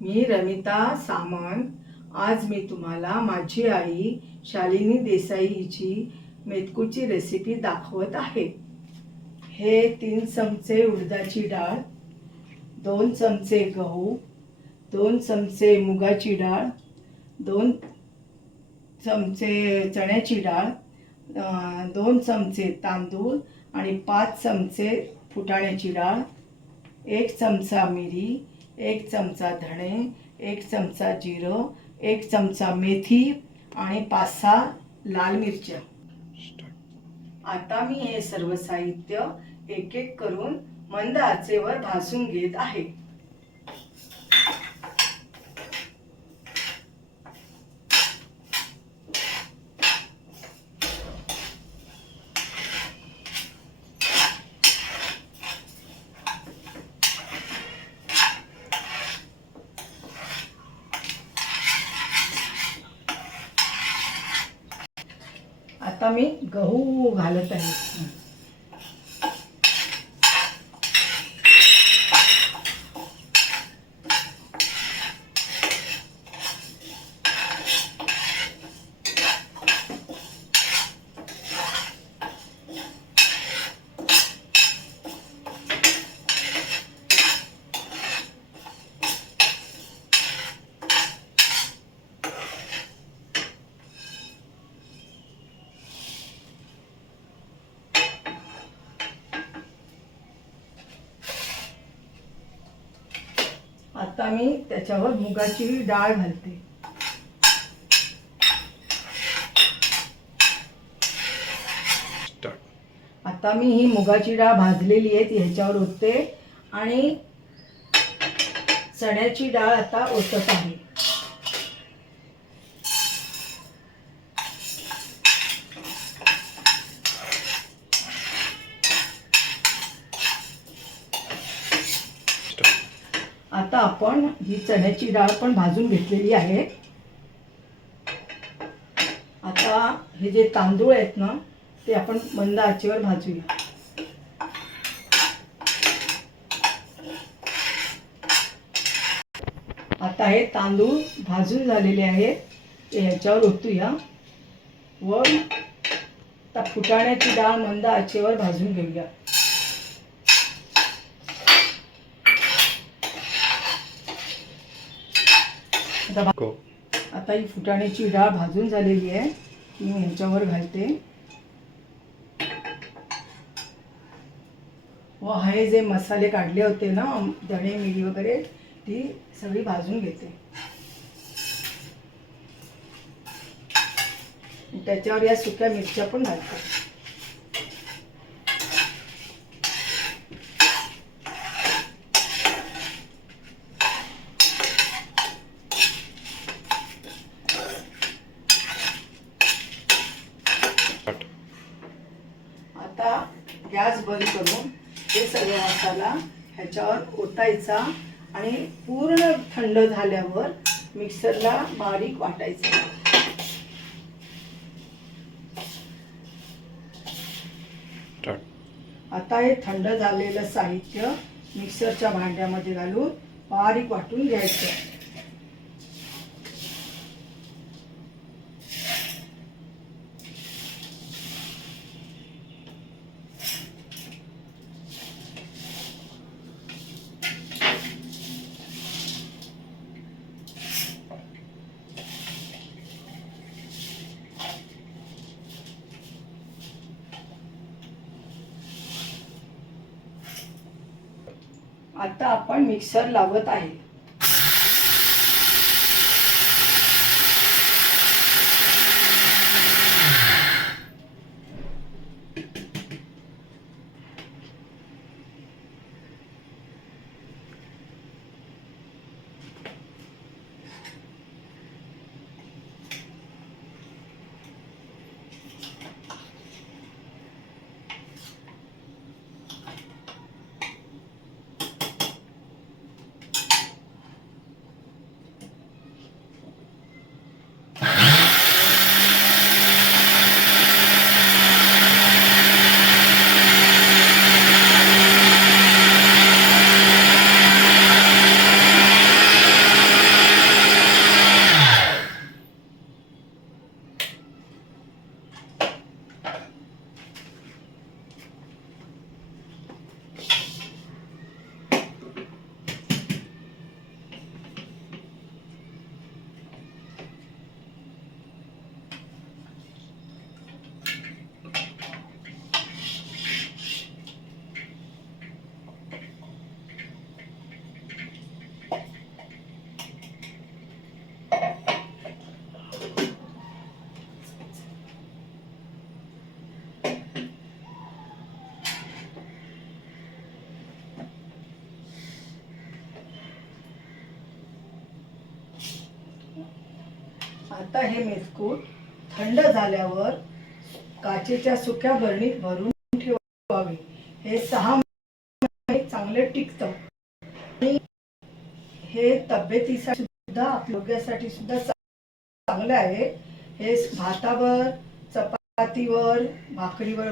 मी रमिता सामंत. आज मी तुम्हाला माझी आई शालिनी देसाई हिची मेथकूची रेसिपी दाखवत आहे. हे 3 चमचे उडदाची डाळ, 2 चमचे गहू, 2 चमचे मुगाची डाळ, 2 चमचे चण्याची डाळ, 2 चमचे तांदूळ आणि 5 चमचे फुटाण्याची डाळ, 1 चमचा मिरी, 1 चमचा धणे, 1 चमचा जिरं, 1 चमचा मेथी आणि 5-6 लाल मिरच्या. आता मी हे सर्व साहित्य एक एक करून मंद आचेवर भाजून घेत आहे. आता मी गहू घालत आहे. आता मी त्याच्यावर मुगाची डाळ घालते. आता मी ही मुगाची डाळ भाजलेली आहे ती ह्याच्यावर ओतते आणि चण्याची डाळ आता ओतत आहे. आता आपण ही चण्याची डाळ पण भाजून घेतलेली आहे. आता हे जे तांदूळ आहेत ना ते आपण मंद आचेवर भाजूया. आता हे तांदूळ भाजून झालेले आहेत ते ह्याच्यावर ओतूया व आता फुटाण्याची डाळ मंद आचेवर भाजून घेऊया. आता ही फुटाण्याची डाळ भाजून झालेली आहे ती मी ह्याच्यावर घालते व हे जे मसाले काढले होते ना धणे मिरी वगैरे ती सगळी भाजून घेते. त्याच्यावर या सुक्या मिरच्या पण घालते. आता गॅस बंद करून हे सगळा मसाला ह्याच्यावर ओतायचा आणि पूर्ण थंड झाल्यावर मिक्सरला बारीक वाटायचा. आता हे थंड झालेलं साहित्य मिक्सरच्या भांड्यामध्ये घालून बारीक वाटून घ्यायचं. आता आपण मिक्सर लावत आहे. आता हे मेथकूट थंड झाल्यावर काचेच्या सुक्या बरणीत भरून ठेवावे. हे 6 महिने चांगले टिकतं आणि हे तब्येतीसाठी सुद्धा आरोग्यासाठी सुद्धा चांगलं आहे. हे भातावर, चपातीवर, भाकरीवर